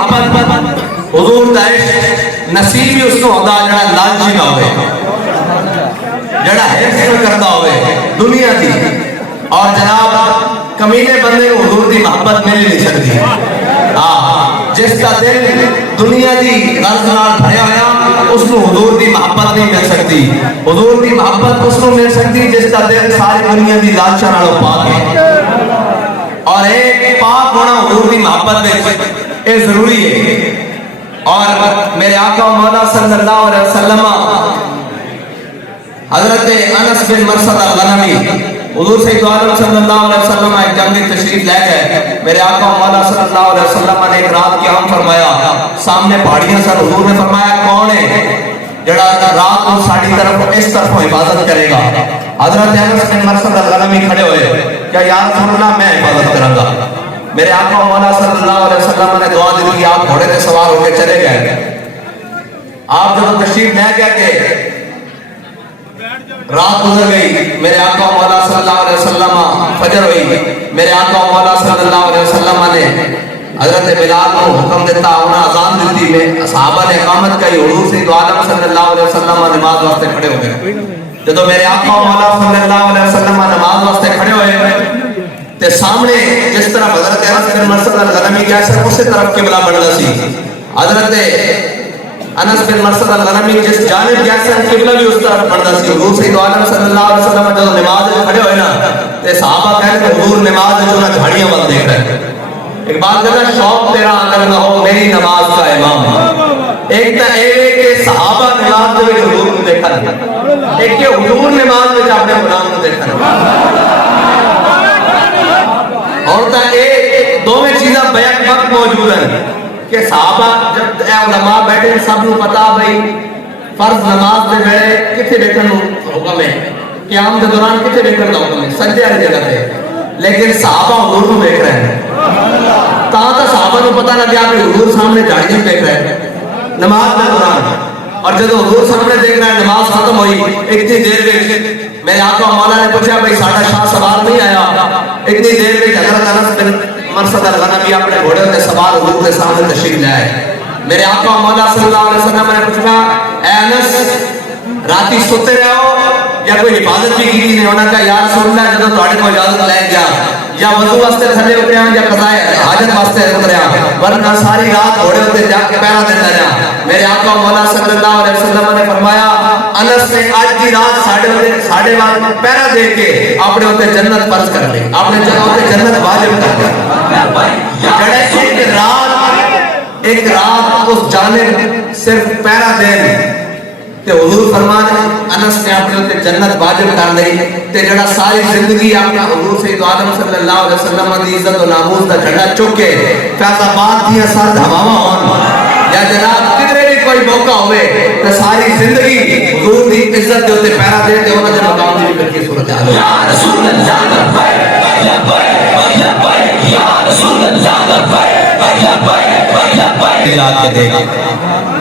محبت حضور دا عشق نصیب ہی اس کو ہوتا جڑا لالچی نہ ہوئے، جڑا حفظ کرتا ہوئے دنیا دی، اور جناب کمینے بندے کو حضور دی محبت مل نہیں سکتی۔ جس کا دل دنیا دی غرض نال بھریا ہویا اس کو حضور دی محبت نہیں مل سکتی۔ حضور دی محبت اس کو مل سکتی جس کا دل ساری دنیا دی لالچاں نالوں پاک ہے، اور ایک پاک ہونا حضور دی محبت میں یہ ضروری ہے۔ اور میرے آقا و مولا صلی اللہ علیہ وسلم حضرت انس بن مرثد الغنوی حضور سید عالم صلی اللہ علیہ وسلم ایک جنگ میں تشریف لے گئے، میرے آقا و مولا صلی اللہ علیہ وسلم نے ایک رات قیام فرمایا، سامنے پہاڑیاں سر، حضور نے فرمایا کون ہے جڑا رات کو ساڑی طرف اس طرف حفاظت کرے گا؟ حضرت انس بن مرثد الغنوی کھڑے ہوئے، کیا یا رسول اللہ میں حفاظت کروں گا؟ میرے آقا و مولا صلی اللہ علیہ وسلم نے دعا دی، آپ گھوڑے پہ سوار ہو کے چلے گئے۔ آپ جب تشریف لے گئے کہ رات گزر گئی، میرے آقا و مولا صلی اللہ علیہ وسلم فجر ہوئی، میرے آقا و مولا صلی اللہ علیہ وسلم نے حضرت بلال کو حکم دیتا، انہیں اذان دیتی، میں صحابہ نے اقامت کی، حضور سید عالم صلی اللہ علیہ وسلم نماز واسطے کھڑے ہو گئے۔ جب میرے آقا و مولا صلی اللہ علیہ وسلم نماز واسطے کھڑے ہوئے تے سامنے جس طرح حضرت انس بن مرثد الغنوی گئے سر اسی طرف قبلہ بننا سی، حضرت انس بن مرثد الغنوی جس جانب گئے سر قبلہ بھی اس طرف بننا سی۔ حضور سید عالم صلی اللہ علیہ وسلم جب نماز کھڑے ہوئے نا تے صحابہ کہتے ہیں حضور نماز جو نا گھڑیاں وال دیکھ رہے ہیں۔ ایک بات کہتا ہے شوق تیرا اگر نہ ہو میری نماز کا امام، ایک تا اے کہ صحابہ نماز جو حضور کو دیکھا نہیں، ایک کہ حضور نماز میں اپنے غلام کو دیکھا نہیں، اور تا اے دو میں چیزاں بیک وقت موجود ہیں کہ صحابہ جب اے علماء بیٹھے سب نو پتا بھئی فرض نماز دے ویلے کتھے بیٹھن حکم ہے، قیام کے دوران کتھے بیٹھن دا حکم ہے، سجدے والی جگہ تے، لیکن صحابہ حضور کو دیکھ رہے ہیں، تا صحابہ کو پتہ لگا کہ حضور سامنے جھاڑیاں دیکھ رہے ہیں نماز کے دوران، اور جب حضور سامنے دیکھ رہے ہیں نماز ختم ہوئی اتنی دیر میں میرے آقا مولا نے پوچھا بھائی ساڑھا شاہ سوار نہیں آیا، اتنی دیر میں حضرت انس بن مرثد الغنوی اپنے گھوڑے کے سوار حضور کے سامنے تشریف لے آئے۔ میرے آقا مولا صلی اللہ علیہ وسلم نے پوچھا اے انس راتی سوتے رہے ہو یا کوئی حفاظت بھی کی نہیں؟ انہوں نے کہا یا رسول اللہ جب تھوڑے کو اجازت لے گیا یا وضو واسطے تھلے اتریا یا قضاء حاجت واسطے اتریا، ورنہ ساری رات گھوڑے اتنے جا کے پہرا دیتا رہا۔ میرے آقا مولا صلی اللہ علیہ وسلم نے فرمایا انس نے آج کی رات ساڑھے وقت پہرا دے کے اپنے ہوتے جنت فرض کر لی، اپنے جنت واجب کر لی۔ ایک رات اس جانب صرف پہرا دین تے حضور فرماتے انس نے اپنے ہوتے جنت واجب کر لی، تے جڑا ساری زندگی اپنا حضور سید عالم صلی اللہ علیہ وسلم دی عزت و ناموس دا جھنڈا چک کے فیض آباد دیا سرد ہواواں ہون یا جناب کدھرے بھی کوئی موقع ہوئے تے ساری زندگی حضور دی عزت دے ہوتے پیرا دے تے انہاں دے مقام دی کر کے صورت حال یا رسول اللہ لبیک لبیک لبیک یا رسول اللہ لبیک لبیک لبیک۔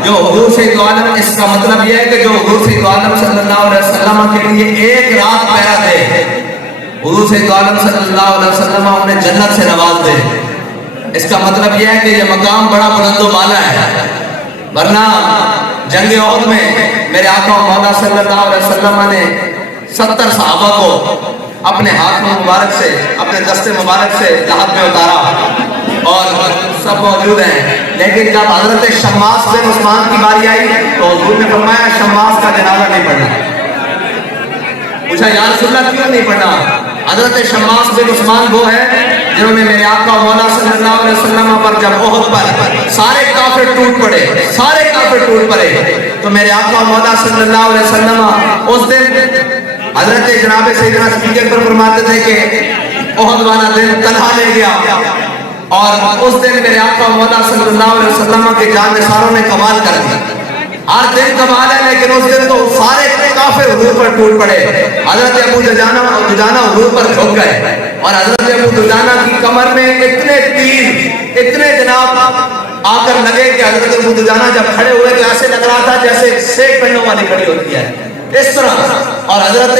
جو حضور سید عالم اس کا مطلب یہ ہے کہ جو حضور سید عالم صلی اللہ علیہ وسلم کے لیے ایک رات پہرا دے، حضور سید عالم صلی اللہ علیہ وسلم انہیں جنت سے نواز دے۔ اس کا مطلب یہ ہے کہ یہ مقام بڑا بلند و بالا ہے، ورنہ جنگ احد میں میرے آقا و مولا صلی اللہ علیہ وسلم نے 70 صحابہ کو اپنے ہاتھ مبارک سے اپنے دست مبارک سے لحد میں اتارا اور سب موجود ہیں، لیکن جب حضرت شماس بن عثمان کی باری آئی تو حضور نے فرمایا شماس کا جنازہ نہیں پڑھنا۔ پوچھا یا رسول اللہ کیوں نہیں پڑھنا؟ حضرت شماس بن عثمان وہ ہے جنہوں نے میرے آقا مولا صلی اللہ علیہ وسلم پر جب احد پر سارے کافر ٹوٹ پڑے، سارے کافر ٹوٹ پڑے تو میرے آقا مولا صلی اللہ علیہ وسلم اس دن حضرت جناب سیدنا سپیکر پر فرماتے تھے کہ احد والا دن تنہا لے گیا، اور اس دن میرے آقا مولا صلی اللہ علیہ وسلم کے جان نثاروں نے کمال کر دیا۔ ہر دن کمال ہے لیکن اس دن تو سارے کافر حضور پر ٹوٹ پڑے۔ حضرت ابو دجانہ حضور پر جھک گئے اور حضرت ابو دجانہ کی کمر میں اتنے تیر اتنے جناب آ کر لگے کہ حضرت ابو دجانہ جب کھڑے ہوئے تو ایسے لگ رہا تھا جیسے سیک پڑھنے والی کھڑی ہوتی ہے اس طرح۔ اور حضرت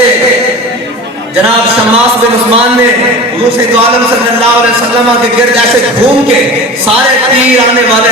جناب شماس بن عثمان نے حضور سید عالم صلی اللہ علیہ وسلم کے گرد ایسے گھوم کے سارے تیر آنے والے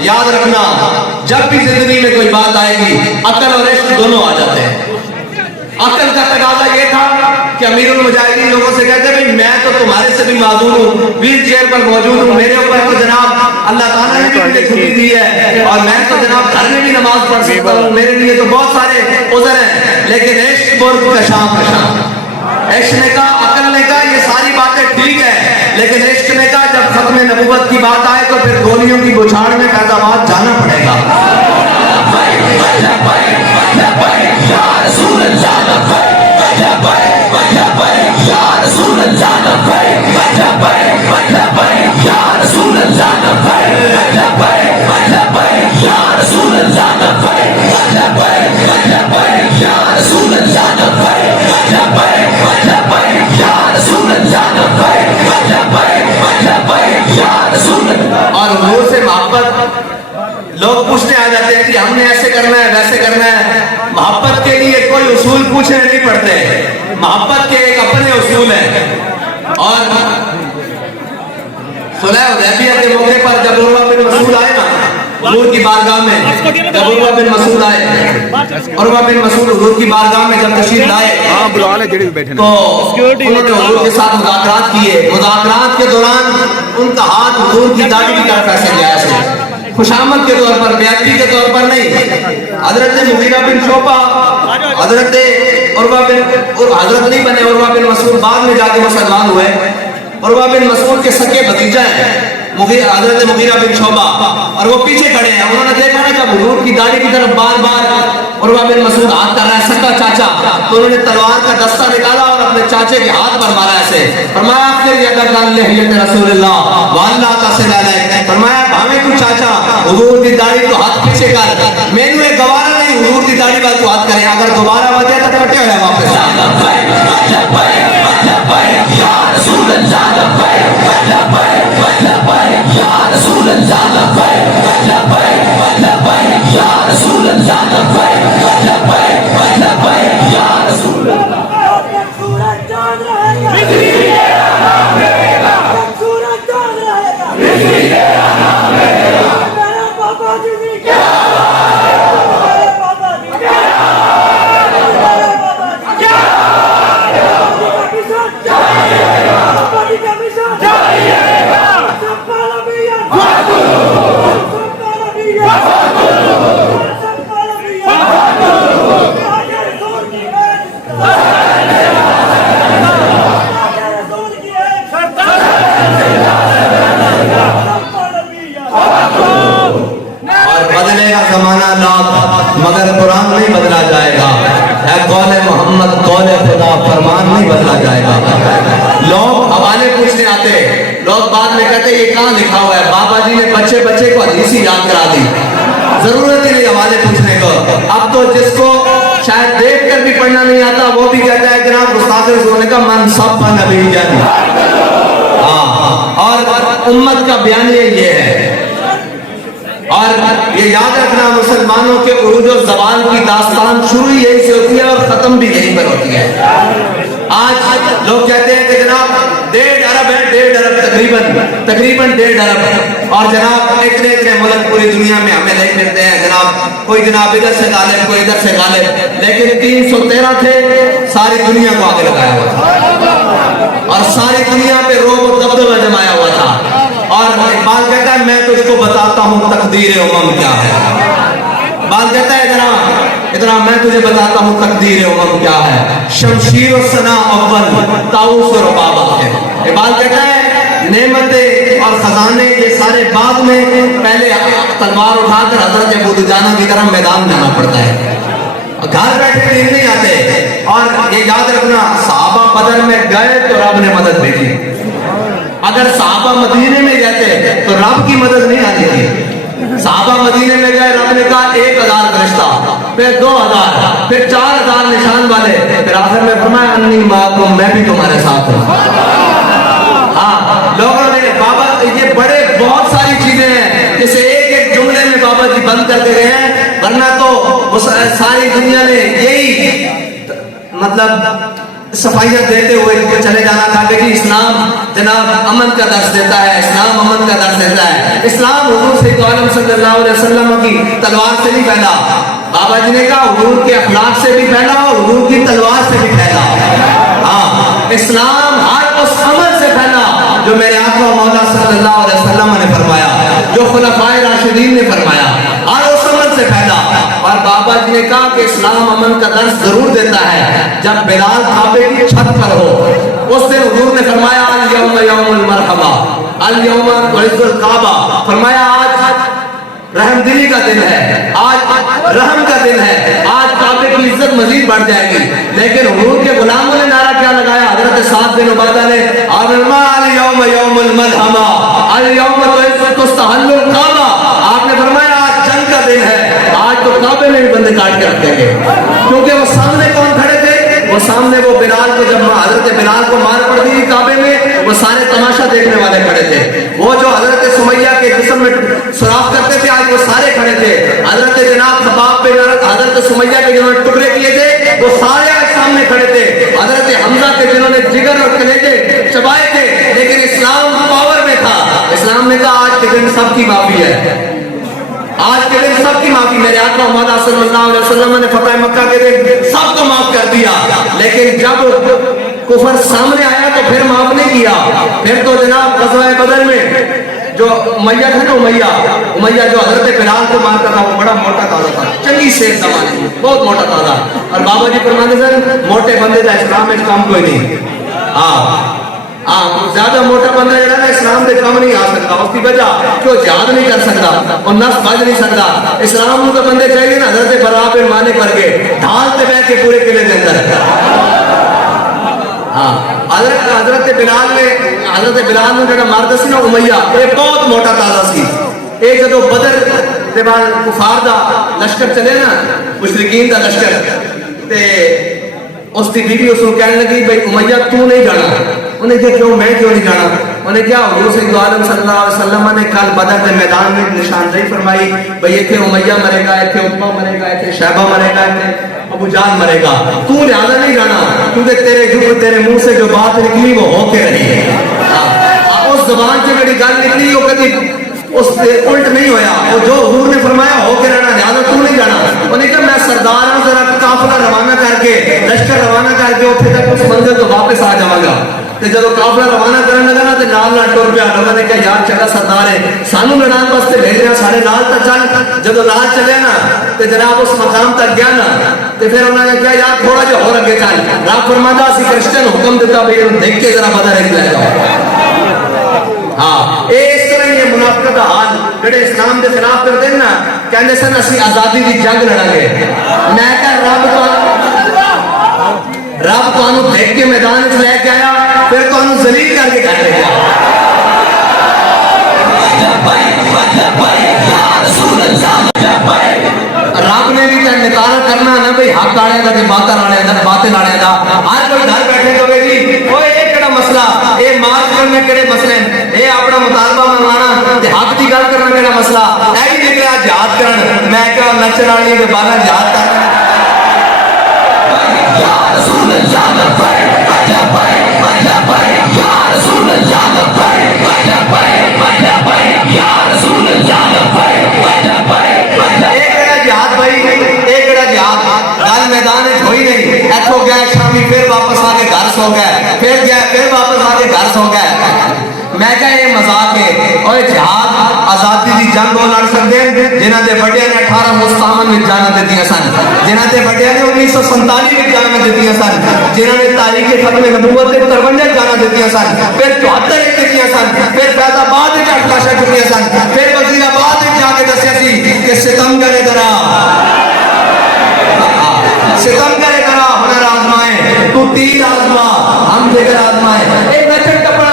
یاد رکھنا جب بھی زندگی میں کوئی بات آئے گی عقل اور عشق دونوں آ جاتے ہیں. عقل کا تقاضا یہ تھا کہ امیر المجاہدین لوگوں سے کہتے ہیں بھئی میں تو تمہارے سے بھی معذور ہوں, ویل چیئر پر موجود ہوں, میرے اوپر تو جناب اللہ تعالیٰ نے بھی مجھے چھٹی دی ہے اور میں تو جناب گھر میں بھی نماز پڑھ سکتا ہوں, میرے لیے تو بہت سارے عذر ہیں, لیکن عشق برد کا شام کا شام. عشق نے کہا, عقل نے کہا یہ ساری باتیں ٹھیک ہے, لیکن عشق نے کہا جب ختم نبوت کی بات آئے تو پھر گولیوں کی بچھاڑ میں فیض آباد جانا پڑے گا. اور حضور سے محبت لوگ پوچھنے آ جاتے ہیں کہ ہم نے ایسے کرنا ہے ویسے کرنا ہے. محبت کے لیے کوئی اصول پوچھنے نہیں پڑتے, محبت کے ایک اپنے اصول ہیں. اور صلح حدیبیہ کے موقع پر جب عروہ بن مسعود آئے نا حضور کی بارگاہ میں, جب عروہ بن مسعود آئے, عروہ بن مسعود حضور کی بارگاہ میں جب تشریف لائے تو انہوں نے حضور کے ساتھ مذاکرات کیے. مذاکرات کے دوران ان کا ہاتھ حضور کی داڑھی کی طرف ایسے گیا ہے, خوشامد کے طور پر, بیعتی کے طور پر نہیں. حضرت مغیرہ بن شعبہ, حضرت عروہ بن, حضرت نہیں بنے عروہ بن مسعود, بعد میں جا کے مسلمان ہوئے. عروہ بن مسعود کے سکے بھتیجا ہیں حضرت مغیرہ بن شعبہ, اور وہ پیچھے کھڑے ہیں. انہوں نے دیکھا نا جب حضور کی داڑھی کی طرف بار بار عروہ بن مسعود ہاتھ کر رہا ہے, سکا چاچا, تو انہوں نے تلوار کا دستہ نکالا اور اپنے چاچے کے ہاتھ پر مارا ایسے. فرمایا پھر یدک عن لحیۃ رسول اللہ واللہ تصل علیک, فرمایا بھاویں تو چاچا حضور کی داڑھی تو ہاتھ پیچھے کر, مینوں یہ گوارا نہیں حضور کی داڑھی پر تو ہاتھ کرے, اگر دوبارہ وجہ تو کٹے ہوئے واپس. مگر قرآن نہیں بدلا جائے گا, اے قول محمد قول خدا فرمان نہیں بدلا جائے گا. لوگ حوالے پوچھنے آتے, لوگ بعد میں کہتے یہ کہاں لکھا ہوا ہے, بابا جی نے بچے کو حدیث ہی یاد کرا دی, ضرورت ہی نہیں حوالے پوچھنے کو. اب تو جس کو شاید دیکھ کر بھی پڑھنا نہیں آتا وہ بھی کہتا ہے جناب استاد رسول نے کہا من سب نبی جان. اور امت کا بیانیہ یہ ہے, اور یہ یاد رکھنا مسلمانوں کے عروج و زوال کی داستان شروع یہی سے ہوتی ہے اور ختم بھی یہیں پر ہوتی ہے. آج لوگ کہتے ہیں کہ جناب 1.5 ارب ہے, 1.5 ارب تقریباً 1.5 ارب ہے, اور جناب اتنے ملک پوری دنیا میں ہمیں نہیں ملتے ہیں جناب, کوئی جناب ادھر سے غالب کوئی ادھر سے غالب, لیکن 313 تھے, ساری دنیا کو آگے لگایا ہوا تھا اور ساری دنیا پہ روب و دبدبہ جمایا ہوا تھا. اور اقبال کہتا ہے میں تجھ کو بتاتا ہوں تقدیر امم کیا ہے. اقبال کہتا ہے ادھر میں تجھے بتاتا ہوں تقدیر امم کیا ہے. شمشیر و ثنا اول طاؤس و ربابہ ہے. اقبال کہتا ہے نعمتیں اور خزانے یہ سارے بعد میں, پہلے تلوار اٹھا کر حضرت ابو دجانہ کی طرح میدان جانا پڑتا ہے, گھر بیٹھے دین نہیں آتے. اور یہ یاد رکھنا صحابہ بدر میں گئے تو رب نے مدد بھیجی, اگر صحابہ مدینے میں جاتے تو رب کی مدد نہیں آتی تھی. صحابہ مدینے میں گئے, رب نے کہا 1000 فرشتہ, پھر 2000, پھر 4000 نشان والے, پھر آخر میں فرمایا انی معکم, میں بھی تمہارے ساتھ ہوں. ہاں لوگوں نے بابا یہ بڑے بہت ساری چیزیں ہیں جسے ایک جملے میں بابا جی بند کر کے گئے ہیں, ورنہ تو ساری دنیا نے یہی مطلب صفائیاں دیتے ہوئے چلے جانا تھا کہ جی اسلام جناب امن کا درس دیتا ہے، اسلام امن کا درس دیتا ہے، اسلام حضور سید عالم صلی اللہ علیہ وسلم کی تلوار سے نہیں پھیلا، بابا جی نے کہا حضور کے اخلاق سے بھی پھیلا اور حضور کی تلوار سے بھی پھیلا۔ ہاں، اسلام ہر اس عمل سے پھیلا جو میرے آقا مولا صلی اللہ علیہ وسلم نے فرمایا، جو خلفائے راشدین نے فرمایا، ہر اس عمل سے پھیلا۔ اور بابا جی نے کہا کہ اسلام امن کا درس ضرور دیتا ہے جب بلال کعبے کی چھت پر ہو۔ اس دن حضور نے فرمایا الیوم یوم المرحمہ، الیوم تعز الکعبہ، فرمایا آج رحم دلی کا دن ہے، آج رحم کا دن ہے، آج کعبے کی عزت مزید بڑھ جائے گی۔ لیکن حضور کے غلاموں نے نعرہ کیا لگایا؟ حضرت سعد بن عبادہ نے الیوم یوم المرحمہ، الیوم تستحل الکعبہ، آپ نے فرمایا آج جنگ کا دن ہے، آج تو کعبے میں بھی بندے کاٹ کے رکھیں گے۔ کیونکہ وہ سامنے کون کھڑے تھے؟ وہ سامنے وہ بلال کو، جب حضرت بلال کو مار پڑ گئی کعبے میں، وہ سارے تماشا دیکھنے والے کھڑے تھے۔ وہ جو حضرت سمیہ کے جسم میں سوراخ کرتے تھے آج وہ سارے کھڑے تھے۔ حضرت جناب خباب پہ حضرت سمیہ کے جنہوں نے ٹکڑے کیے تھے وہ سارے آج سامنے کھڑے تھے۔ حضرت حمزہ کے جنہوں نے جگر اور کلیجے چبائے تھے، لیکن اسلام پاور میں تھا۔ اسلام نے کہا آج کے دن سب کی معافی ہے، آج کے دن سب کی معافی۔ میرے آقا محمد صلی اللہ علیہ وسلم نے فتح مکہ کے دن سب کو معاف کر دیا، لیکن جب کفر سامنے آیا تو پھر معاف نہیں کیا۔ پھر تو جناب غزوہ بدر میں جو امیہ تھا نا، امیہ جو حضرت بلال کو مارتا تھا، وہ بڑا موٹا تازہ تھا، چنگی صحت زمانے میں بہت موٹا تازہ۔ اور بابا جی فرماتے سر موٹے بندے کا اسلام میں کام کوئی نہیں۔ زیادہ موٹا بندہ جڑا نا اسلام دے کام نہیں آ سکتا، اس کی وجہ کہ وہ جہاد نہیں کر سکتا اور نفس بھج نہیں سکتا۔ اسلام کو بندے چاہیے نا حضرت برا پہ مانے کر کے ڈھال تے بیٹھ کے پورے قلعے کے اندر۔ حضرت بلال نے جڑا مرد سی نا امیہ، یہ بہت موٹا تازہ سی۔ یہ جدو بدر دے بعد کفار دا لشکر چلے نا، مشرکین دا لشکر، تے اس کی بیوی اس کو کہنے لگی بھئی امیہ تو نہیں جانا۔ انہیں کہا کیوں، میں کیوں نہیں جانا؟ انہیں کیا حضور سید عالم صلی اللہ علیہ وسلم نے کل بدر کے میدان میں نشاندہی فرمائی بھئی ایتھے امیہ مرے گا، ایتھے عتبہ مرے گا، ایتھے شیبہ مرے گا، ایتھے ابو جہل مرے گا، تو لہذا نہیں جانا کیونکہ تیرے منہ سے جو بات نکلی وہ ہو کے رہی ہے۔ اس زبان سے میری گل نکلی وہ کبھی اس سے الٹ نہیں ہویا، وہ جو حضور نے فرمایا ہو کے رہنا، لہذا تو نہیں جانا۔ انہیں کہا میں سردار ہوں، ذرا قافلہ روانہ کر کے، لشکر روانہ کر کے اتنے تک اس منزل تو واپس آ جاؤں گا۔ تو جب قافلہ روانہ کرنے لگا نا تو نال نال ٹر پیا، لوگوں نے کہا یار چنگا سردار ہے، سانو لڑان واسطے بھیج رہا، سارے نال تک چل۔ جب نال چلے نا تو جناب اس مقام تک گیا نا تو پھر انہوں نے کہا یار تھوڑا جہا اور اگے چل۔ رب فرماتا اسی کرسچن حکم دیتا بھئی دیکھ کے ذرا بدر ایک لے جاؤ۔ اس طرح یہ منافقت کا حال جڑے اسلام کے خلاف کرتے ہیں نا، کہندے سن اسی آزادی دی جنگ لڑیں گے۔ میں کہا رب تانوں دیکھ کے میدان وچ لے کے آیا، پھر تانوں ذلیل کر کے گھر لے گیا۔ رب نے بھی نتارا کرنا نا بھئی حق والے دا تے باطل والے دا۔ آج کوئی گھر بیٹھے کہے جی اوے یہ کیڑا مسئلہ، یہ مارچ کرنے کیڑے مسئلے، یہ اپنا مطالبہ منوانا تے حق دی گل کرنا کیڑا مسئلہ، اے نکلا جہاد کرن۔ میں کہا نچن والی دے باہر جہاد کر۔ یا رسول اللہ لبیک لبیک یا رسول اللہ لبیک لبیک یا رسول اللہ لبیک لبیک۔ ایک کیڑا جہاد بھائی، ایک کیڑا جہاد گل میدان وچ ہوئی نہیں، ایتھوں گیا شامی پھر واپس آ کے گھر سو گئے، پھر گیا پھر واپس آ کے گھر سو گئے۔ میں کہا یہ مذاق ہے، اور جہاد آزادی دی جنگ وہ لڑ سکتے ہیں جنہاں دے بڑیاں نے 1857 میں جانا دیتیاں سن، جنہاں دے بڑیاں نے 1947 میں جانا دیتیاں سن، جنہاں نے تاریخ ختم نبوت میں 53 جانا دیتیاں سن، پھر 74 دیتیاں سن، پھر فیض آباد میں اٹھاشا چکیاں سن، پھر وزیر آباد میں جا کے دسیا سی کہ ستم کرے ذرا، ستم کرے ذرا، ہنر آزمائے، تو تیر آزما، ہم جگر آزمائے۔ ایک نچن کپڑا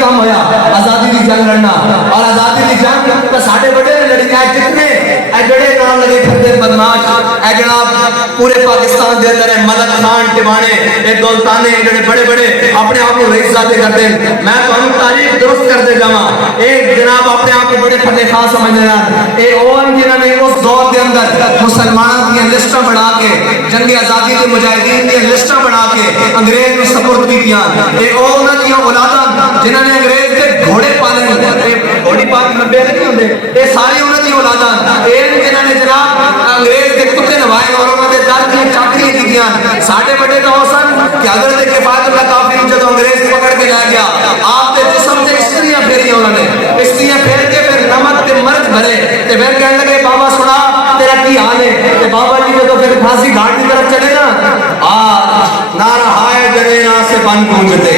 کام ہویا آزادی دی جنگ لڑنا، اور آزادی دی جنگ تو ساڈے بڑے نے لڑی ہے، جتنے اے جڑے نام لگے پھرتے بدماش، اے جناب پورے پاکستان دے اندر ملک خان ٹوانے، اے دولتانے جڑے بڑے بڑے اپنے آپ کو رئیس زادے کرتے ہیں۔ میں تانوں تاریخ درست کرتے جاواں، اے جناب اپنے آپ کو بڑے فتح خان سمجھنے ہیں، اے اون جنہاں نے اس دور دے اندر مسلمانوں کی لسٹاں بنا کے جنگ آزادی کے مجاہدین کی لسٹاں بنا کے انگریز کو سپرد کیتیاں اے او انہاں دی اولاداں جنہاں نے انگریز دے گھوڑے پالے گھوڑی پال کے نبے نہیں ہوندے اے ساری انہاں دی اولاداں اے جنہاں نے جناب انگریز دے کتے نوائے اور انہاں دے در دی چاکریاں کیتیاں ساڈے بڑے تو سن کہ حضرت کفایت اللہ کافی جدوں انگریز پکڑ کے لے گیا آپ دے جسم تے استریاں پھیریاں انہوں نے استریاں پھیر کے پھر نمک تے مرچ بھرے تے پھر کہنے لگے بابا سنا تیرا کی حال ہے تے بابا جی جدوں پھر پھانسی گھاٹ کی طرف چلے نا نعرہ ہائے جنینا سے بن گونجتے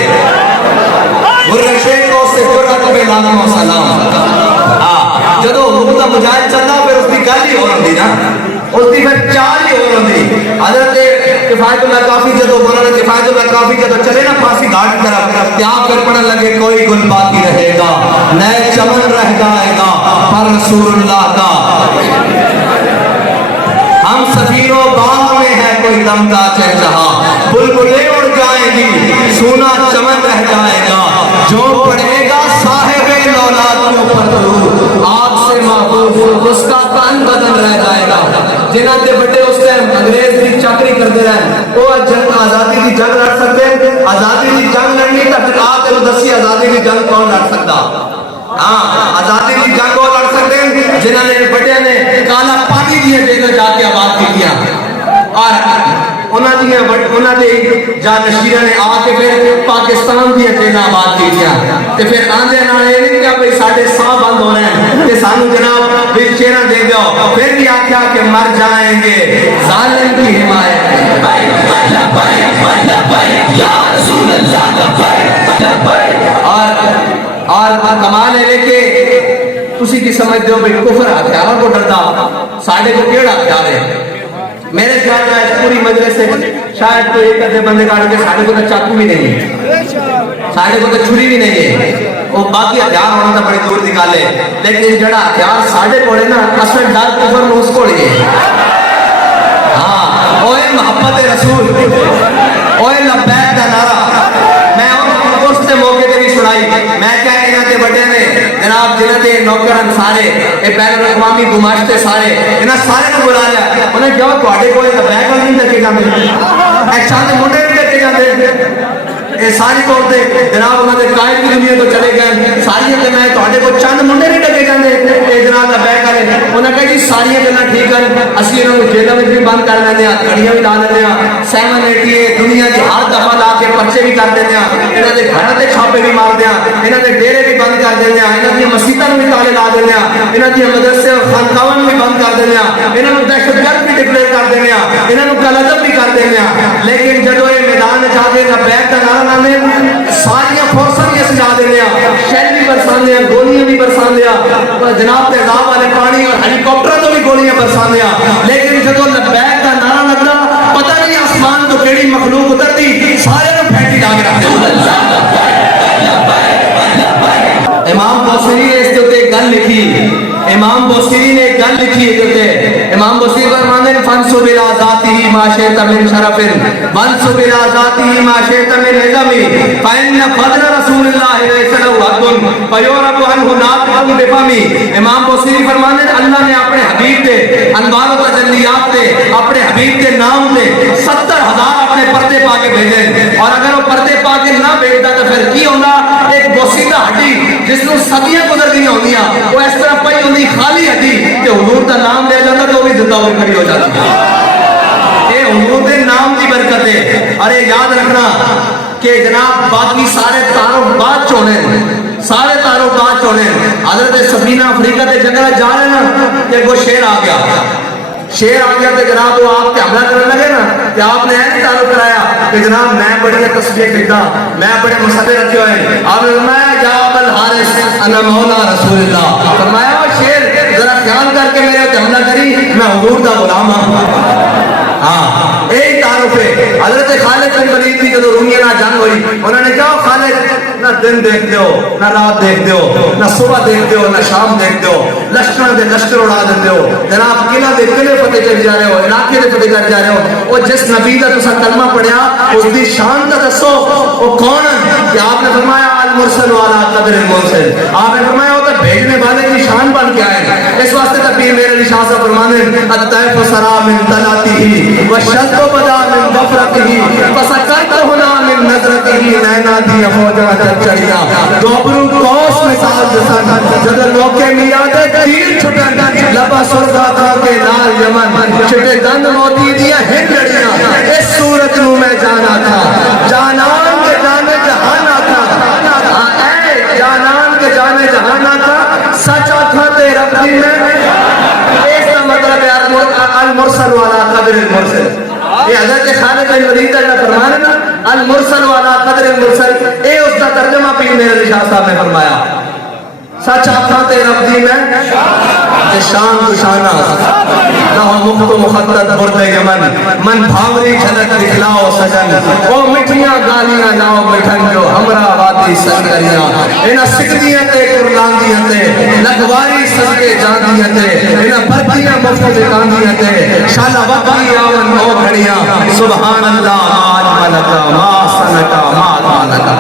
شیخوں سے جرأت بے لانم و سلام جدو حکومت کا مجاہد چلنا پھر اس کی گل ہی ہو رہی نا اس کی پھر چال ہی ہو رہی حضرت کفایت اللہ کافی جدو مولانا کفایت اللہ کافی جدو چلے نا پھانسی گھاٹ کی طرف کیا پھر پڑھنے لگے کوئی گل باقی رہے گا نئے چمن رہ جائے گا پر رسول اللہ کا ہم سفیروں باغ میں ہے کوئی دم کا چہچہا بلبلیں اڑ جائیں گی سونا چمن رہ جائے گا جو پڑھے گا صاحب لولاتوں پر درود آگ سے محفوظ اس کا تن بدن رہ جائے گا جنہاں دے بڑے اس ٹائم انگریز کی چاکری کرتے رہے وہ جنگ آزادی کی جنگ لڑ سکتے آزادی کی جنگ لڑنی تک آتے وہ دسی آزادی کی جنگ کون لڑ سکتا آزادی کی جنگ وہ لڑ سکتے ہیں جنہوں نے بڑے نے کالا پانی دیے جیل جا کے آباد کی دیا اور انہوں نے جانشیرہ نے آ کے پھر پاکستان دیا جیل آباد کی دیا تو پھر آندے نہ یہ نہیں کیا بھئی ساڑھے ساں بند ہو رہے ہیں کہ سانو جناب پھر چہرہ دے گیا پھر بھی آکھیا کہ مر جائیں گے ظالم کی حمایت اور کمال ہے کہ تسی کی سمجھ دو بھئی کفر ہتھیاروں کو ڈردا ساڑھے کو کیڑا ہتھیار ہے میرے خیال میں اس پوری مجلس سے شاید تو ایک ادھے بندے کاٹ کے ساڑھے کو تو چاقو بھی نہیں ہے ساڑھے کو تو چھری بھی نہیں ہے وہ باقی ہتھیار ہونا تھا بڑی دور نکالے لیکن جڑا ہتھیار ساڑھے کو ہے نا اصل ڈر کفر میں اس کو لیے ہاں اوے محبت رسول اوے لبیک دا نعرہ میں اس سے موقع تے بھی سنائی میں کیا انہاں دے بڑے نے جناب جنہاں دے نوکران سارے اے بین الاقوامی گماشتے سارے انہاں سارے کو بلا لیا انہیں کہا تواڈے کول تے بیگ نہیں لگے جاندے اے چاند منڈے نہیں لگے جاندے اے ساری طور تے جناب انہاں دے قائد کی دنیا تو چلے گئے ساری گلاں تواڈے کول چند منڈے نہیں لگے جاندے اے جناب دا بیگ والے انہاں کہا جی ساری گلاں ٹھیک ہیں اسی انہاں نوں جیلاں وچ بھی بند کر لیندے ہاں گھڑیاں بھی لا لیندے ہاں 788 دنیا دی ہر دفعہ لا کے پرچے بھی کر دیندے ہاں انہاں دے گھراں تے چھاپے بھی مار دیاں انہاں دے ڈیرے بھی بند کر دیندے ہاں انہاں دی مسجداں نوں بھی تالے لا دیندے ہاں انہاں دی مدرسے اور خانقاہاں بھی بند کر دیندے ہاں انہاں نوں دہشت گرد بھی ڈکلیئر کر دیندے ہاں انہاں نوں قلعہ بھی کر دیندے ہاں لیکن جدوں اے میدان وچ آ کے لبیک دا نعرہ لانے ساری فورساں بھی سجا دیندے ہاں شہر بھی برساندے ہاں گولیاں بھی برساندے ہاں جناب تیزاب والے پانی اور ہیلی کاپٹر تو بھی گولیاں برساندے ہاں لیکن جدوں لبیک دا نعرہ لگدا پتہ نہیں آسمان تو کیڑی مخلوق اترتی سارے نوں پھینٹی لا کے رکھ دے امام بوسری نے اس کے گل لکھی امام بوسری نے گل لکھی ہے امام بوسری فرماتے ہیں فنسب الى ذاته ما شئت من شرف وانسب الى ذاته ما شئت من عظم فان فضل رسول الله ليس له حد فيعرف عنه ناطق بفمه امام بوسری فرماتے ہیں اللہ نے اپنے حبیب دے انوار و تجلیات دے اپنے حبیب دے نام دے 70,000 اپنے پردے پا کے بھیجے اور اگر وہ پردے پا کے نہ بھیجتا تو پھر کی ہوگا ایک بوسیدہ ہڈی جس نے صدیاں گزر گئی ہوندیاں وہ اس طرح پئی ہوندی خالی ہڈی کہ حضور کا نام لے جاتا تو وہ بھی زندہ ہو کے کھڑی ہو جاتی اے حضور کے نام کی برکت ہے ارے یاد رکھنا کہ جناب باقی سارے تعارف بعد چونے سارے تعارف بعد چونے حضرت سفینہ افریقہ تے جنگل جا رہے نا کہ وہ شیر آ گیا تو جناب وہ آپ کے حملہ کرنے لگے نا کہ آپ نے ایسے تعلق کرایا کہ جناب میں بڑی تصویر کھیلتا میں بڑے مسئلے رکھے ہوئے آپ نے فرمایا یا ابا الحارث انا مولا رسول اللہ فرمایا وہ شیر ذرا خیال کر کے میرے حملہ کری میں حضور کا غلام ہوں ایک تعارف ہے حضرت خالد بن ولید کی جب رومیہ نہ جنگ ہوئی انہوں نے کہا خالد نہ نہ دن دیکھتے ہو نہ رات دیکھتے ہو نہ صبح دیکھتے ہو نہ شام دیکھتے ہو لشکر دے لشکر اڑا دیتے ہو جناب قلعہ دے قلعے فتح کر جا رہے ہو علاقے دے فتح کر جا رہے ہو اور جس نبی دا تسا کلمہ پڑھیا اس دی شان دا دسو وہ کون ہے کہ آپ نے فرمایا المرسل والا قدر المرسل آپ نے فرمایا وہ تو بھیجنے والے کی شان بن کے آئے اس واسطے تو پیر میرے علی شاہ صاحب فرمانے الطیف سرا من طلاته والشد بدا من غفرته فسکرت هنا من نظرته نینا دی فوجا چڑیا دوبرو کوس مثال جسن جد لوکے میادے تیر چھٹن لبا سرگا تھا کے لال یمن چھٹے دند موتی دیا ہن لڑیاں اس صورت نو میں جانا تھا جانان کے جانے جہانا تھا اے جانان کے جانے جہانا تھا سچا تھا تے رب دی میں اس کا مطلب ہے المرسل والا قدر المرسل یہ حضرت خالد بن ولید کا فرمان ہے نا المرسل والا قدر المرسل اے اس کا ترجمہ پیر میرے علی شاہ صاحب نے فرمایا سچ آتا تے رب دی میں شان تو شانہ لہو مخت و مخطط برد یمن من بھاوری جھلک دکھلاؤ سجن او مٹھیاں گالیاں لاؤ مٹھن جو ہمرا وادی سنگریاں انہا سکھدیاں تے کرلاندیاں تے لگواری سنگے جاندیاں تے انہا بردیاں مفت دکاندیاں تے شالا وقتی آون او گھڑیاں سبحان اللہ آج ملکا ما سنکا ما مالکا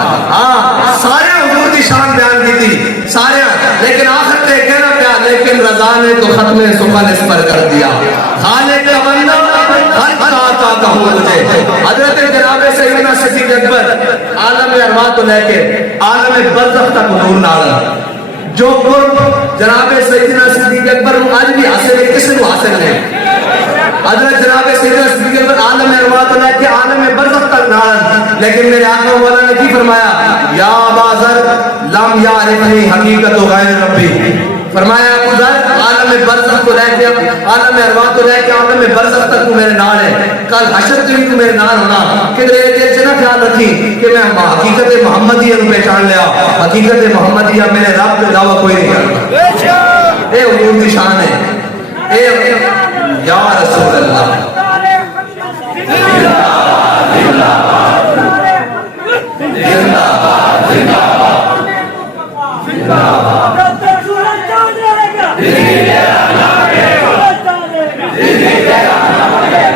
سارے حضور دی شان بیان کی تھی سارے لیکن آخر تے کہنا پیا لیکن رضا نے تو ختم سخن اس پر کر دیا خالق کا بندہ ہر کہا کہوں مجھے حضرت جناب سیدنا صدیق اکبر عالم ارواح تو لے کے عالم برزخ تک حضور نال جو قرب جناب سیدنا صدیق اکبر آج بھی حاصل ہے کس کو حاصل نہیں حضرت جناب سیدنا صدیق اکبر عالم ارواح تو لے کے عالم برزخ تک نال لیکن میرے آقا مولا نے کی فرمایا یا بازر لم یعرفنی حقیقت غیر ربی فرمایا ابو ذر عالم برزخ کو لے کے عالم ارواح کو لے کے عالم برزخ تک تو میرے نال ہے کل حشر کے تو میرے نال ہونا کدھر یہ دل سے نہ خیال رکھی کہ میں حقیقت محمدیہ کو پہچان لیا حقیقت محمدیہ میرے رب کے علاوہ کوئی نہیں کرتا اے حضور کی شان ہے اے یا رسول اللہ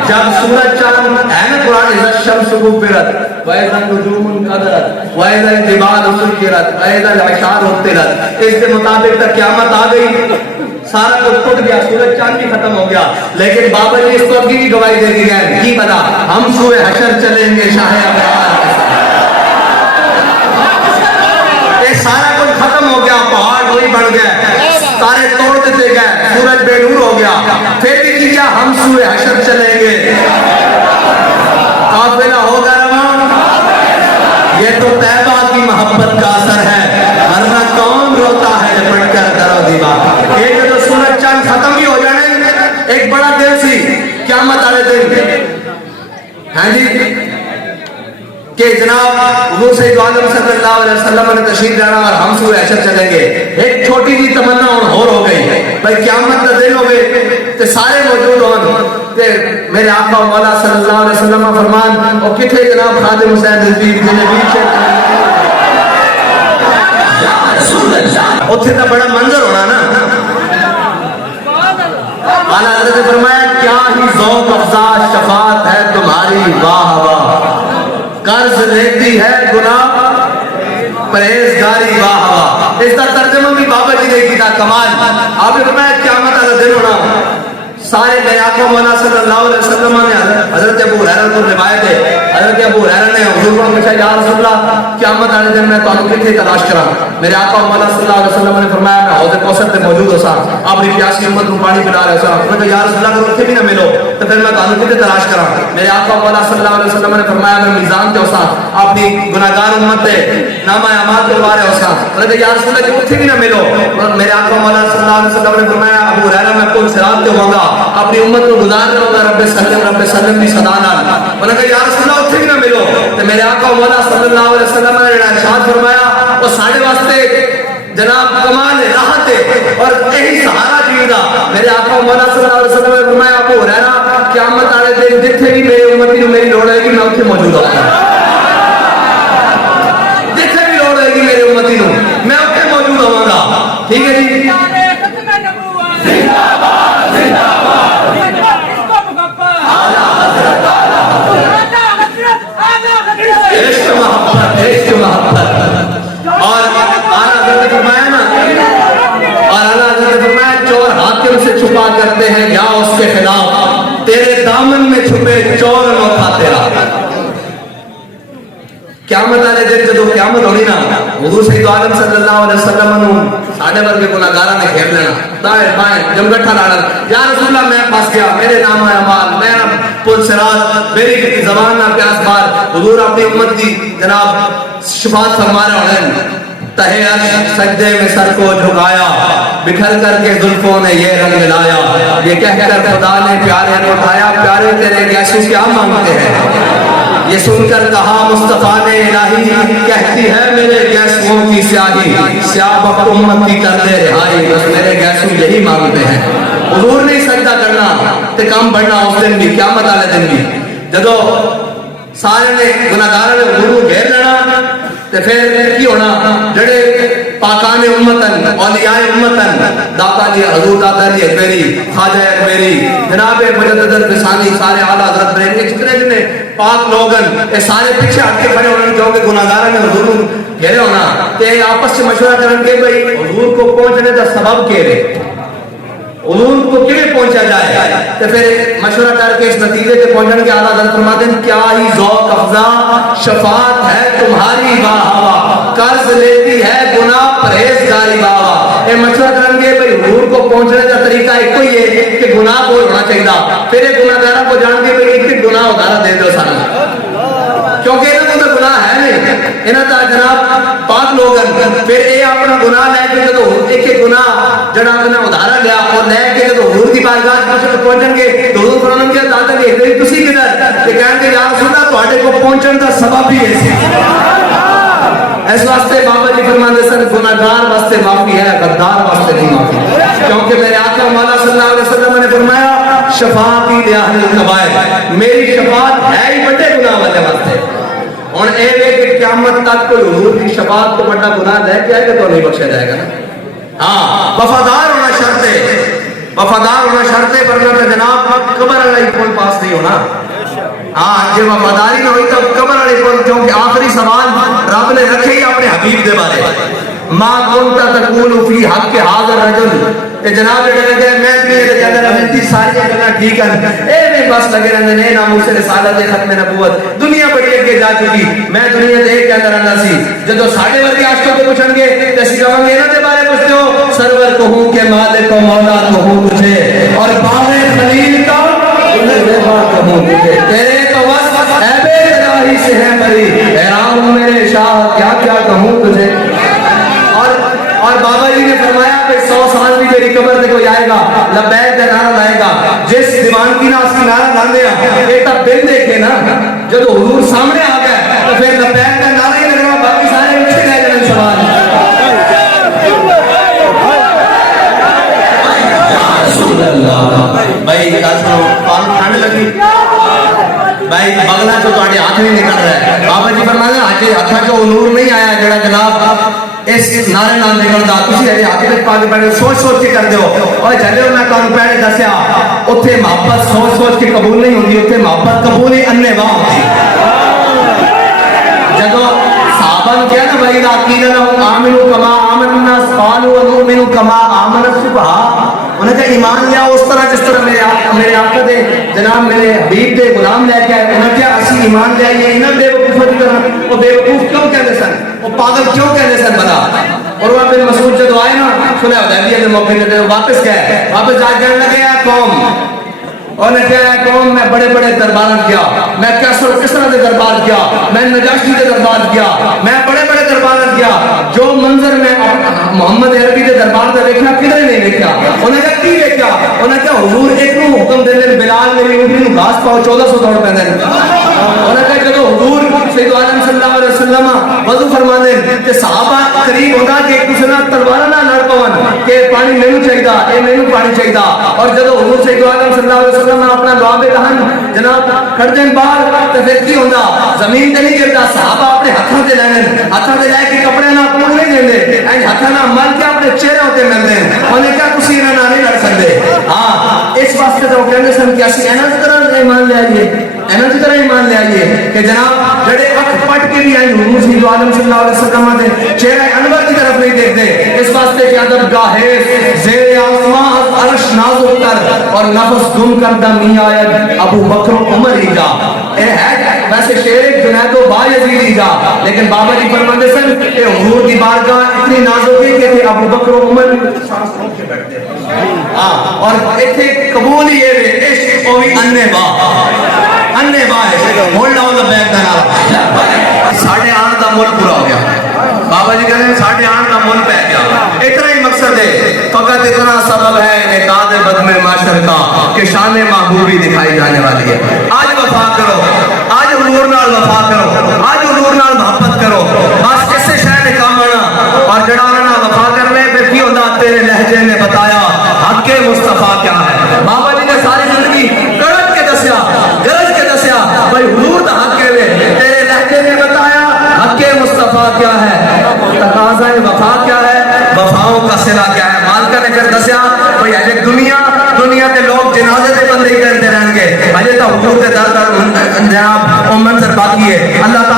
جب سورج چاند ہے نا قرآن اذا الشمس كورت واذا النجوم انكدرت واذا الجبال سيرت واذا العشار عطلت اس کے مطابق تک قیامت آ گئی سارا کچھ ٹوٹ گیا سورج چاند بھی ختم ہو گیا لیکن بابا جی اس کو ابھی بھی گواہی دے دی ہے کی پتا ہم سوئے حشر چلیں گے شاہ ابرار یہ سارا کچھ ختم ہو گیا پہاڑ وہی بڑھ گیا تارے توڑ دیتے گئے سورج بے نور ہو گیا پھر بھی کیا ہم سوئے حشر چلیں گے قافلہ ہوگا رواں یہ تو طیبہ کی محبت کا اثر ہے ورنہ کون روتا ہے لپٹ کر در و دیوار یہ جو سورج چاند ختم ہی ہو جانے ایک بڑا دن سی قیامت والے دن ہاں جی کہ جناب حضور سید عالم صلی اللہ علیہ وسلم نے تشریف لانا اور ہم سوئے حشر چلیں گے ایک چھوٹی سی تمنا ہو گئی بھائی قیامت کا دن ہوئے تے سارے موجود ہوں تے میرے آقا و مولا صلی اللہ علیہ وسلم فرمان اور کتھے جناب خادم حسین رضوی جنہیں بیچ اتھے تا بڑا منظر ہونا نا اعلیٰ حضرت نے فرمایا کیا ہی ذوق افزا شفاعت ہے تمہاری واہ واہ قرض لیتی ہے گناہ پرہیزگاری واہ واہ اس کا ترجمہ بھی بابا جی نے کیا کمال آپ نے فرمایا قیامت والا دن ہونا سارے میرے آقا مولا صلی اللہ علیہ وسلم نے حضرت ابو ہریرہ کو روایت ہے حضرت ابو ہریرہ نے حضور کو پوچھا یا رسول اللہ قیامت والے دن میں تانوں کتھے تلاش کراں میرے آقا مولا صلی اللہ علیہ وسلم نے فرمایا میں حوض کوثر تے موجود ہو سا اپنی پیاسی امت کو پانی پلا رہا سا میں کہا یا رسول اللہ اگر اتھے بھی نہ ملو تو پھر میں تانوں کتھے تلاش کراں میرے آقا مولا صلی اللہ علیہ وسلم نے فرمایا میں میزان تے ہو سا اپنی گناہگار امت تے نامہ اعمال کے بارے ہو سا میں کہا یا رسول اللہ اتھے بھی نہ ملو میرے آقا مولا صلی اللہ علیہ وسلم نے فرمایا ابو ہریرہ میں پل صراط تے ہوں گا اپنی امت کو گزار رہا ہوں رب سلم بھی صدا نال میں نے کہا یا رسول اللہ اتھے بھی نہ ملو تو میرے آقا مولا صلی اللہ علیہ وسلم نے ارشاد فرمایا وہ ساڑھے واسطے جناب کمال راحت ہے اور یہی سہارا جیدہ میرے آقا مولا صلی اللہ علیہ وسلم نے فرمایا ابو ہریرہ قیامت والے دن جتھے بھی میری امتی کو میری لوڑ ہے گی میں اتھے موجود ہوں جتھے بھی لوڑ ہے گی ٹھیک ہے جی. عشق محبت عشق محبت. اور اعلیٰ حضرت نے فرمایا نا، اور اعلیٰ حضرت نے فرمایا چور حاکم سے چھپا کرتے ہیں یا اس کے خلاف، تیرے دامن میں چھپے چور انوکھا تیرا. قیامت والے دن جدو قیامت ہونی نا، حضور سید عالم صلی اللہ علیہ وسلم نو ساڈے ورگے گناہگاراں نے گھیر لینا، دائیں بائیں جمگٹھا لانا، یا رسول اللہ میں پھنس گیا، میرے نام ہے اعمال، میں پل صراط، میری کسی زبان نہ پیاس بار. حضور اپنی امت کی جناب شفاعت فرما رہے ہیں. تہے عرش سجدے میں سر کو جھکایا، بکھر کر کے زلفوں نے یہ رنگ لایا، یہ کہہ کر خدا نے پیارے کو اٹھایا، پیارے تیرے گیسو کیا مانگتے ہیں. یہ سن کر کہا مصطفیٰ نے الہی، کہتی ہے میرے گیسوں کی سیاہی، سیاہ بخت امت کی کر دے رہائی، بس میرے گیسو یہی مانگتے ہیں. حضور نے سجدہ کرنا تے کام بڑھنا اس دن بھی، قیامت والے دن بھی. جدو سارے نے گناہگار نے حضور کو گھیر لینا تے پھر کی ہونا، جڑے پاکان امتن، اولیاء امتن، داتا جی حضور داتا جی اکبری، خواجہ اکبری، جناب مجدد الفسانی، سارے اعلیٰ حضرت بریلوی، جتنے جتنے پاک لوگن، یہ سارے پیچھے ہٹ کے کھڑے ہونے جو کہ گناہگار نے حضور کو گھیرے ہونا تے آپس سے مشورہ کرن کے بھئی حضور کو پہنچنے دا سبب کیا ہے، حضور کو کیوں پہنچا جائے. تو پھر مشورہ کر کے اس نتیجے کے پہنچنے کے اعلیٰ حضرت فرماتے ہیں کیا ہی ذوق افزا شفاعت ہے تمہاری واہ واہ، قرض لیتی ہے گناہ پرہیزگاری واہ واہ. یہ مشورہ کریں گے بھئی حضور کو پہنچنے کا طریقہ ایک ہی ہے کہ گناہ کو ہونا چاہیے. پھر ایک گناہگارہ کو جان کے بھئی ایک گناہ ادھارا دے دو سارا، کیونکہ انہوں کو تو گناہ ہے نہیں، انہوں تا جناب پاک لوگ ہیں. پھر یہ اپنا گناہ لے کے تو ایک ایک گناہ جناب نے ادھارا لیا اور لے کے تو حضور کی بارگاہ میں پہنچن گے تو حضور فرمان کے دادا نے ایک تسی کدھر کہ کہیں گے یا رسول اللہ تواڈے کو پہنچن دا سبب ہی ہے. اس واسطے بابا جی فرماتے سن گناہگار واسطے معافی ہے، غدار واسطے نہیں معافی، کیونکہ میرے آقا مولا صلی اللہ علیہ وسلم نے فرمایا شفاعتی لأہل الکبائر، میری شفاعت ہے ہی بڑے گناہ والے واسطے. اور اے کہ قیامت تک کوئی حضور کی شفاعت کو بڑا گناہ لے کے آئے گا تو نہیں بخشا جائے گا نا. ہاں وفادار ہونا شرط ہے، وفادار ہونا شرط ہے، ورنہ تو جناب قبر والی پل پاس نہیں ہونا. ہاں جب وفاداری نہ ہوئی تو قبر والی پل، کیونکہ آخری سوال رب نے رکھے ہی اپنے حبیب دے بارے، ما کنت تقول فی حق هذا الرجل. کہ جناب یہ کہتے ہیں میں دنیا کے اندر رہتی ساری گلاں ٹھیک ہیں، اے نہیں بس لگے رہندے نے ناموس رسالت ختم نبوت، دنیا بڑی اگے جا چکی، میں دنیا دے کے اندر رہندا سی. جدوں ساڈے ورگے عاشق کو پوچھن گے تے اسی کہاں گے انہاں دے بارے پوچھتے ہو، سرور کہوں کہ مالک و مولا کہوں تجھے، اور باغ خلیل کا رضا کہوں تجھے، تیرے تو بس عیب الہی سے ہے بری، حیران ہوں میرے شاہ کیا کیا کہوں تجھے. اور بابا جی نے فرمایا کہ 100 سال بھی میری قبر سے کوئی آئے گا لبیک کا نعرہ لائے گا، جس دیوان کی ناس کی نعرہ لاندے ہیں یہ تب دن دیکھے نا جب حضور سامنے آ گئے تو پھر لبیک کا نعرہ ہی لگنا، باقی سارے مجھے رہ جانے سوال. بھائی ٹھنڈ لگی بھائی بغلا جو تھوڑے ہاتھ نہیں نکل رہا ہے. بابا جی فرماتے ہیں ہاتھاں جو نور نہیں آیا جڑا جناب اس نعرے نال نکلدا، تسی اے ہاتھ وچ پا کے پڑھو، سوچ سوچ کے کر دیو. اور چلو میں تانوں پہلے دسیا اوتھے محبت سوچ سوچ کے قبول نہیں ہوندی، اوتھے محبت قبول ہی انے واہ ہوندی. جدوں صحابہ نے کہا نا بھائی راقیل لهم آمنوا كما آمن الناس قالوا ونؤمن كما آمن السفهاء، انہیں کہا ایمان لیا اس طرح جس طرح میرے آقا دے جناب میرے حبیب دے غلام لے کے آئے. انہیں کہا اسی ایمان لے آئیے انہیں بے وقوفہ کی طرح. وہ بے وقوف کیوں کہتے سن، وہ پاگل کیوں کہتے سن بنا. اور وہ بن مسعود جدو آئے نا صلح حدیبیہ کے موقع پہ واپس گئے، واپس جا کر لگے قوم، اور نے کہا قوم میں بڑے بڑے دربارات کیا، میں کسرا دے دربار کیا، میں نجاشی دے دربار کیا، میں بڑے بڑے دربارات کیا، جو منظر میں محمد عربی دے دربار دے دیکھنا کدھر نہیں دیکھا. انہیں کہا کی دیکھا، انہیں کہا حضور ایک نو حکم دے دیں بلال میری اونٹنی نو گھاس پاؤ 1400 دوڑ پہ دیں. انہیں کہا جب حضور سید عالم صلی اللہ علیہ وسلم وضو فرما دیں کہ صحابہ قریب ہوتا کہ ایک دوسرے تلوار نہ لڑ پون، کہ پانی مینوں چاہیدا اے مینوں پانی چاہیدا اور جدوں حضور سید عالم صلی اللہ علیہ وسلم اپنا لعاب دہن جناب کردن باہر تے پھر کی ہوندا زمین تے نہیں گردا صحابہ اپنے ہتھاں تے لینن ہتھاں تے لے کے کپڑے نال پور نہیں دیندے ایں ہتھاں نال مل کے اپنے چہرے تے ملدے اونے کیا تسی انہاں نال نہیں لڑ سکدے ہاں اس واسطے تو کہندے سن کہ اسی انہاں دی طرح ایمان لے آئیے انہاں دی طرح ایمان لے آئیے کہ جناب جڑے اکھ پٹ کے بھی آئیں حضور صلی اللہ علیہ وسلم دے چہرہ انور کی طرف نہیں دیکھتے اس واسطے کہ ادب گاہے زیر آسمان عرش نازک کر اور نفس گم کر دمی آیت ابو بکر و عمر ہی جا اے ہے ویسے شعر جنید و بایزید ہی جا لیکن بابا جی فرماندے سن کہ حضور دی بارگاہ اتنی نازک ہے کہ ابو بکر و عمر سانس روک کے بیٹھتے ہاں اور ایتھے قبول ہی ہے عشق او بھی انے با ہے ہن لاؤ لبیک دا نعرہ ساڈے آن دا مول پورا ہو گیا بابا جی کہتے ہیں ساڈے آن دا مول پہ گیا اتنا ہی مقصد ہے فقط اتنا سبب ہے انعقاد بدم معاشر کا کہ شان محبوبی دکھائی جانے والی ہے آج وفا کرو آج حضور نال وفا کرو آج حضور نال محبت کرو بس کسے شے نے کام آنا اور جڑا انہاں نال وفا کر لے پھر کی ہوندا تیرے لہجے نے بتایا حق مصطفیٰ کیا ہے بابا جی نے ساری زندگی گرج کے دسیا بھائی حضور دا حق ہے تیرے لہجے نے بتایا حق مصطفیٰ کیا ہے تقاضا وفا کیا ہے وفاؤں کا صلہ کیا ہے مالکہ نے پھر دسیا بھائی اجے دنیا کے لوگ جنازے دے بندے ہی کرتے رہیں گے اجے تو حضور دے در جناب او منظر باقی ہے اللہ تعالیٰ